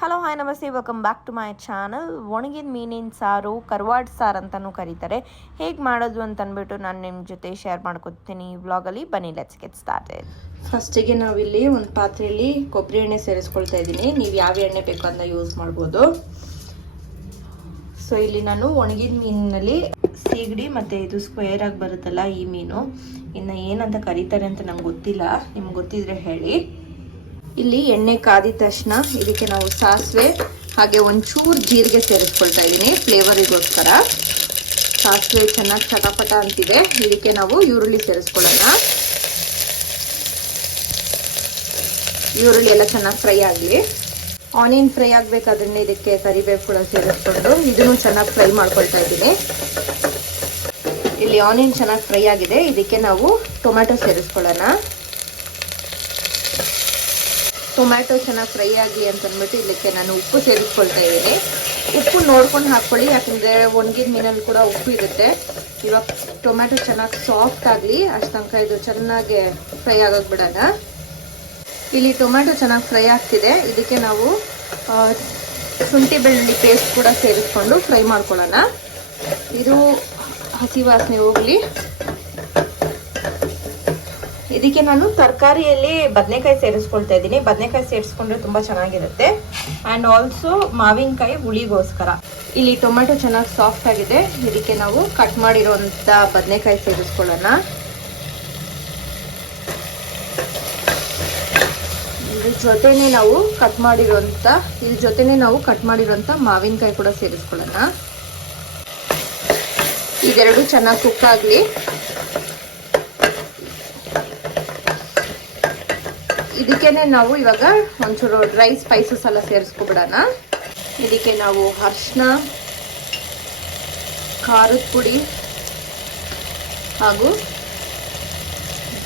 Hello hi ನಮಸ್ತೆ, welcome back to my channel. ಒಣಗಿದ ಮೀನಿನ ಸಾರು, ಕರ್ವಾಡ್ ಸಾರು ಅಂತಲೂ ಕರೀತಾರೆ. ಹೇಗೆ ಮಾಡೋದು ಅಂತ ಅಂದ್ಬಿಟ್ಟು ನಾನು ನಿಮ್ಮ ಜೊತೆ ಶೇರ್ ಮಾಡ್ಕೊತೀನಿ ಈ ವ್ಲಾಗಲ್ಲಿ. ಬನ್ನಿ, ಲೆಟ್ಸ್ ಗೆಟ್ ಸ್ಟಾರ್ಟೆಡ್. ಫಸ್ಟಿಗೆ ನಾವಿಲ್ಲಿ ಒಂದು ಪಾತ್ರೆಯಲ್ಲಿ ಕೊಬ್ಬರಿ ಎಣ್ಣೆ ಸೇರಿಸ್ಕೊಳ್ತಾ ಇದ್ದೀನಿ. ನೀವು ಯಾವ ಎಣ್ಣೆ ಬೇಕು ಅಂತ ಯೂಸ್ ಮಾಡ್ಬೋದು. ಸೊ ಇಲ್ಲಿ ನಾನು ಒಣಗಿದ ಮೀನಿನಲ್ಲಿ ಸೀಗಡಿ ಮತ್ತು ಇದು ಸ್ಕ್ವೇರ್ ಆಗಿ ಬರುತ್ತಲ್ಲ ಈ ಮೀನು, ಇನ್ನು ಏನಂತ ಕರೀತಾರೆ ಅಂತ ನಂಗೆ ಗೊತ್ತಿಲ್ಲ, ನಿಮ್ಗೆ ಗೊತ್ತಿದ್ರೆ ಹೇಳಿ. ಇಲ್ಲಿ ಎಣ್ಣೆ ಕಾದಿದ ತಕ್ಷಣ ಇದಕ್ಕೆ ನಾವು ಸಾಸಿವೆ ಹಾಗೆ ಒಂಚೂರು ಜೀರಿಗೆ ಸೇರಿಸ್ಕೊಳ್ತಾ ಇದ್ದೀನಿ ಫ್ಲೇವರಿಗೋಸ್ಕರ. ಸಾಸಿವೆ ಚೆನ್ನಾಗಿ ಚಟಪಟ ಅಂತಿದೆ. ಇದಕ್ಕೆ ನಾವು ಈರುಳ್ಳಿ ಸೇರಿಸ್ಕೊಳ್ಳೋಣ. ಈರುಳ್ಳಿ ಎಲ್ಲ ಚೆನ್ನಾಗಿ ಫ್ರೈ ಆಗಲಿ. ಆನಿಯನ್ ಫ್ರೈ ಆಗಬೇಕಾದ್ರೆ ಇದಕ್ಕೆ ಕರಿಬೇವು ಕೂಡ ಸೇರಿಸ್ಕೊಂಡು ಇದನ್ನು ಚೆನ್ನಾಗಿ ಫ್ರೈ ಮಾಡ್ಕೊಳ್ತಾ ಇದ್ದೀನಿ. ಇಲ್ಲಿ ಆನಿಯನ್ ಚೆನ್ನಾಗಿ ಫ್ರೈ ಆಗಿದೆ. ಇದಕ್ಕೆ ನಾವು ಟೊಮ್ಯಾಟೊ ಸೇರಿಸ್ಕೊಳ್ಳೋಣ. ಟೊಮ್ಯಾಟೊ ಚೆನ್ನಾಗಿ ಫ್ರೈ ಆಗಲಿ ಅಂತ ಅಂದ್ಬಿಟ್ಟು ಇದಕ್ಕೆ ನಾನು ಉಪ್ಪು ಸೇರಿಸ್ಕೊಳ್ತಾ ಇದ್ದೀನಿ. ಉಪ್ಪು ನೋಡ್ಕೊಂಡು ಹಾಕ್ಕೊಳ್ಳಿ, ಯಾಕಂದರೆ ಒಣಗಿದ ಮೀನಲ್ಲಿ ಕೂಡ ಉಪ್ಪು ಇರುತ್ತೆ. ಇವಾಗ ಟೊಮ್ಯಾಟೊ ಚೆನ್ನಾಗಿ ಸಾಫ್ಟ್ ಆಗಲಿ, ಅಷ್ಟು ತನಕ ಇದು ಚೆನ್ನಾಗಿ ಫ್ರೈ ಆಗೋಕೆ ಬಿಡೋಣ. ಇಲ್ಲಿ ಟೊಮ್ಯಾಟೊ ಚೆನ್ನಾಗಿ ಫ್ರೈ ಆಗ್ತಿದೆ. ಇದಕ್ಕೆ ನಾವು ಶುಂಠಿ ಬೆಳ್ಳುಳ್ಳಿ ಪೇಸ್ಟ್ ಕೂಡ ಸೇರಿಸ್ಕೊಂಡು ಫ್ರೈ ಮಾಡ್ಕೊಳ್ಳೋಣ. ಇದು ಹಸಿ ವಾಸನೆ ಹೋಗಲಿ. ಇದಕ್ಕೆ ನಾನು ತರಕಾರಿಯಲ್ಲಿ ಬದನೆಕಾಯಿ ಸೇರಿಸ್ಕೊಳ್ತಾ ಇದ್ದೀನಿ. ಬದನೆಕಾಯಿ ಸೇರಿಸ್ಕೊಂಡ್ರೆ ತುಂಬ ಚೆನ್ನಾಗಿರುತ್ತೆ. ಆ್ಯಂಡ್ ಆಲ್ಸೋ ಮಾವಿನಕಾಯಿ ಹುಳಿಗೋಸ್ಕರ. ಇಲ್ಲಿ ಟೊಮೆಟೊ ಚೆನ್ನಾಗಿ ಸಾಫ್ಟ್ ಆಗಿದೆ. ಇದಕ್ಕೆ ನಾವು ಕಟ್ ಮಾಡಿರೋಂಥ ಬದನೆಕಾಯಿ ಸೇರಿಸ್ಕೊಳ್ಳೋಣ. ಇದ್ರ ಜೊತೆನೇ ನಾವು ಕಟ್ ಮಾಡಿರೋಂಥ ಮಾವಿನಕಾಯಿ ಕೂಡ ಸೇರಿಸ್ಕೊಳ್ಳೋಣ. ಇದೆರಡು ಚೆನ್ನಾಗಿ ಕುಕ್ ಆಗಲಿ. ಇದಕ್ಕೇನೆ ನಾವು ಇವಾಗ ಒಂಚೂರು ಡ್ರೈ ಸ್ಪೈಸಸ್ ಎಲ್ಲ ಸೇರಿಸ್ಕೊಬಿಡೋಣ. ಇದಕ್ಕೆ ನಾವು ಅರಿಶಿನ, ಖಾರದ ಪುಡಿ ಹಾಗೂ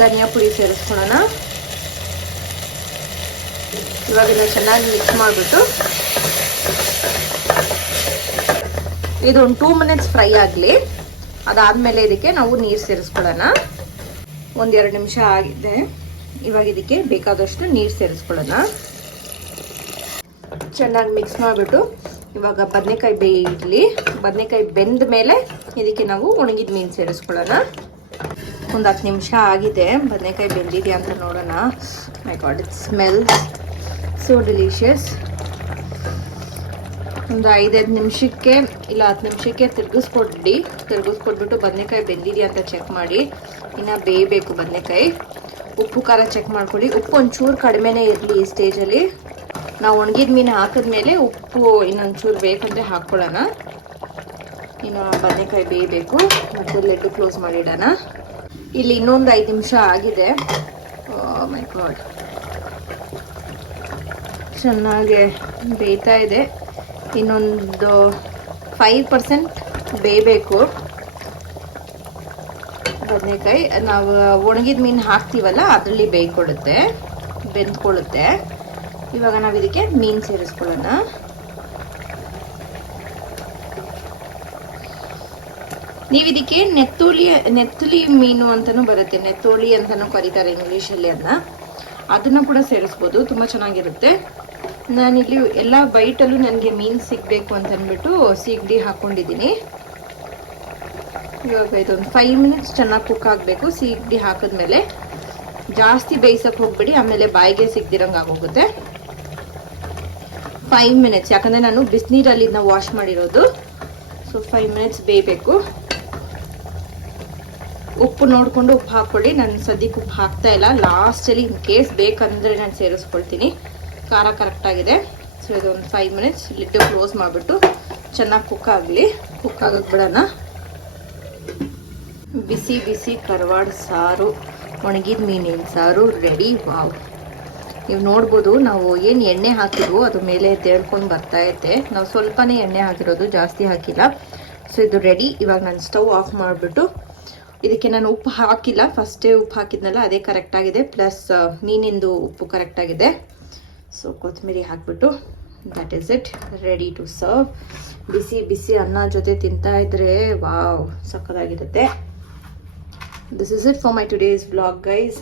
ಧನಿಯಾ ಪುಡಿ ಸೇರಿಸ್ಕೊಳ್ಳೋಣ. ಇವಾಗ ಇದನ್ನ ಚೆನ್ನಾಗಿ ಮಿಕ್ಸ್ ಮಾಡಿಬಿಟ್ಟು ಇದೊಂದು 2 ಮಿನಿಟ್ಸ್ ಫ್ರೈ ಆಗಲಿ. ಅದಾದಮೇಲೆ ಇದಕ್ಕೆ ನಾವು ನೀರು ಸೇರಿಸ್ಕೊಳ್ಳೋಣ. 1-2 ನಿಮಿಷ ಆಗಿದೆ. ಇವಾಗ ಇದಕ್ಕೆ ಬೇಕಾದಷ್ಟು ನೀರು ಸೇರಿಸ್ಕೊಳ್ಳೋಣ. ಚೆನ್ನಾಗಿ ಮಿಕ್ಸ್ ಮಾಡಿಬಿಟ್ಟು ಇವಾಗ ಬದನೆಕಾಯಿ ಬೇಯಲಿ. ಬದನೆಕಾಯಿ ಬೆಂದ ಮೇಲೆ ಇದಕ್ಕೆ ನಾವು ಒಣಗಿದ ಮೀನು ಸೇರಿಸ್ಕೊಳ್ಳೋಣ. ಒಂದು 10 ನಿಮಿಷ ಆಗಿದೆ. ಬದನೆಕಾಯಿ ಬೆಂದಿದೆಯಾ ಅಂತ ನೋಡೋಣ. My God, it smell so delicious. ಒಂದು 5-10 ನಿಮಿಷಕ್ಕೆ ಇಲ್ಲ 10 ನಿಮಿಷಕ್ಕೆ ತಿರುಗಿಸ್ಕೊಟ್ಬಿಟ್ಟು ಬದನೆಕಾಯಿ ಬೆಂದಿದೆಯಾ ಅಂತ ಚೆಕ್ ಮಾಡಿ. ಇನ್ನು ಬೇಯಬೇಕು ಬದನೆಕಾಯಿ. ಉಪ್ಪು ಖಾರ ಚೆಕ್ ಮಾಡ್ಕೊಳ್ಳಿ. ಉಪ್ಪು ಒಂಚೂರು ಕಡಿಮೆನೇ ಇರಲಿ ಈ ಸ್ಟೇಜಲ್ಲಿ. ನಾವು ಒಣಗಿದ ಮೀನು ಹಾಕಿದ್ಮೇಲೆ ಉಪ್ಪು ಇನ್ನೊಂಚೂರು ಬೇಕಂದರೆ ಹಾಕ್ಕೊಳ್ಳೋಣ. ಇನ್ನು ಬದನೆಕಾಯಿ ಬೇಯಬೇಕು. ಮತ್ತು ಲೆಡ್ ಕ್ಲೋಸ್ ಮಾಡಿಡೋಣ. ಇಲ್ಲಿ ಇನ್ನೊಂದು 5 ನಿಮಿಷ ಆಗಿದೆ. ಮೈ ಗಾಡ್, ಚೆನ್ನಾಗಿ ಬೇಯ್ತಾ ಇದೆ. ಇನ್ನೊಂದು 5% ಬೇಯಬೇಕು ಬದನೆಕಾಯಿ. ನಾವು ಒಣಗಿದ ಮೀನು ಹಾಕ್ತೀವಲ್ಲ ಅದರಲ್ಲಿ ಬೆಂದ್ಕೊಳ್ಳುತ್ತೆ. ಇವಾಗ ನಾವು ಇದಕ್ಕೆ ಮೀನು ಸೇರಿಸ್ಕೊಳ್ಳೋಣ. ನೀವು ಇದಕ್ಕೆ ನೆತ್ತುಲಿ ಮೀನು ಅಂತಲೂ ಬರುತ್ತೆ, ನೆತ್ತೋಳಿ ಅಂತಲೂ ಕರೀತಾರೆ ಇಂಗ್ಲೀಷಲ್ಲಿ. ಅದನ್ನು ಕೂಡ ಸೇರಿಸ್ಬೋದು, ತುಂಬ ಚೆನ್ನಾಗಿರುತ್ತೆ. ನಾನಿಲ್ಲಿ ಎಲ್ಲ ಬೈಟಲ್ಲೂ ನನಗೆ ಮೀನು ಸಿಗಬೇಕು ಅಂತ ಅಂದ್ಬಿಟ್ಟು ಸೀಗಡಿ ಹಾಕ್ಕೊಂಡಿದ್ದೀನಿ. ಇವಾಗ ಇದೊಂದು 5 ಮಿನಿಟ್ಸ್ ಚೆನ್ನಾಗಿ ಕುಕ್ ಆಗಬೇಕು. ಸೀಗಡಿ ಹಾಕಿದ್ಮೇಲೆ ಜಾಸ್ತಿ ಬೇಯಿಸೋಕೆ ಹೋಗ್ಬೇಡಿ, ಆಮೇಲೆ ಬಾಯಿಗೆ ಸಿಗದಿರಂಗೆ ಆಗೋಗುತ್ತೆ. 5 ಮಿನಿಟ್ಸ್, ಯಾಕಂದರೆ ನಾನು ಬಿಸಿನೀರಲ್ಲಿ ಇದನ್ನ ವಾಶ್ ಮಾಡಿರೋದು. ಸೊ 5 ಮಿನಿಟ್ಸ್ ಬೇಯಬೇಕು. ಉಪ್ಪು ನೋಡಿಕೊಂಡು ಉಪ್ಪು ಹಾಕ್ಕೊಳ್ಳಿ. ನಾನು ಸದ್ಯಕ್ಕೆ ಉಪ್ಪು ಹಾಕ್ತಾ ಇಲ್ಲ. ಲಾಸ್ಟಲ್ಲಿ ಇನ್ ಕೇಸ್ ಬೇಕಂದರೆ ನಾನು ಸೇರಿಸ್ಕೊಳ್ತೀನಿ. ಖಾರ ಕರೆಕ್ಟಾಗಿದೆ. ಸೊ ಇದೊಂದು 5 ಮಿನಿಟ್ಸ್ ಲಿಡ್ ಕ್ಲೋಸ್ ಮಾಡಿಬಿಟ್ಟು ಚೆನ್ನಾಗಿ ಕುಕ್ ಆಗೋಕ್ಕೆ ಬಿಡೋಣ. ಬಿಸಿ ಬಿಸಿ ಕರ್ವಾಡ್ ಸಾರು, ಒಣಗಿದ ಮೀನಿನ ಸಾರು ರೆಡಿ. ವಾವ್, ನೀವು ನೋಡ್ಬೋದು ನಾವು ಏನು ಎಣ್ಣೆ ಹಾಕಿದ್ವು ಅದು ಮೇಲೆ ತೇಳ್ಕೊಂಡು ಬರ್ತಾ ಇದೆ. ನಾವು ಸ್ವಲ್ಪನೇ ಎಣ್ಣೆ ಹಾಕಿರೋದು, ಜಾಸ್ತಿ ಹಾಕಿಲ್ಲ. ಸೊ ಇದು ರೆಡಿ. ಇವಾಗ ನಾನು ಸ್ಟವ್ ಆಫ್ ಮಾಡಿಬಿಟ್ಟು ಇದಕ್ಕೆ ನಾನು ಉಪ್ಪು ಹಾಕಿಲ್ಲ, ಫಸ್ಟೇ ಉಪ್ಪು ಹಾಕಿದ್ನಲ್ಲ ಅದೇ ಕರೆಕ್ಟಾಗಿದೆ. ಪ್ಲಸ್ ಮೀನಿಂದು ಉಪ್ಪು ಕರೆಕ್ಟಾಗಿದೆ. ಸೊ ಕೊತ್ತಂಬರಿ ಹಾಕ್ಬಿಟ್ಟು that is it, ready to serve. ಬಿಸಿ ಬಿಸಿ ಅನ್ನ ಜೊತೆ ತಿಂತಾ ಇದ್ರೆ ವಾವ್, ಸಕ್ಕತ್ತಾಗಿರುತ್ತೆ. This is it for my today's vlog, guys.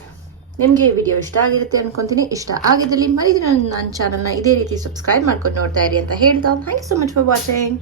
ನಿಮಗೆ ಈ ವಿಡಿಯೋ ಇಷ್ಟ ಆಗಿರುತ್ತೆ ಅನ್ಕೊಂತೀನಿ. ಇಷ್ಟ ಆಗಿದ್ದಲ್ಲಿ ಮರಿದಿನ ನನ್ನ ಚಾನಲ್ನ ಇದೇ ರೀತಿ ಸಬ್ಸ್ಕ್ರೈಬ್ ಮಾಡ್ಕೊಂಡು ನೋಡ್ತಾ ಇರಿ ಅಂತ ಹೇಳ್ತಾ thank you so much for watching.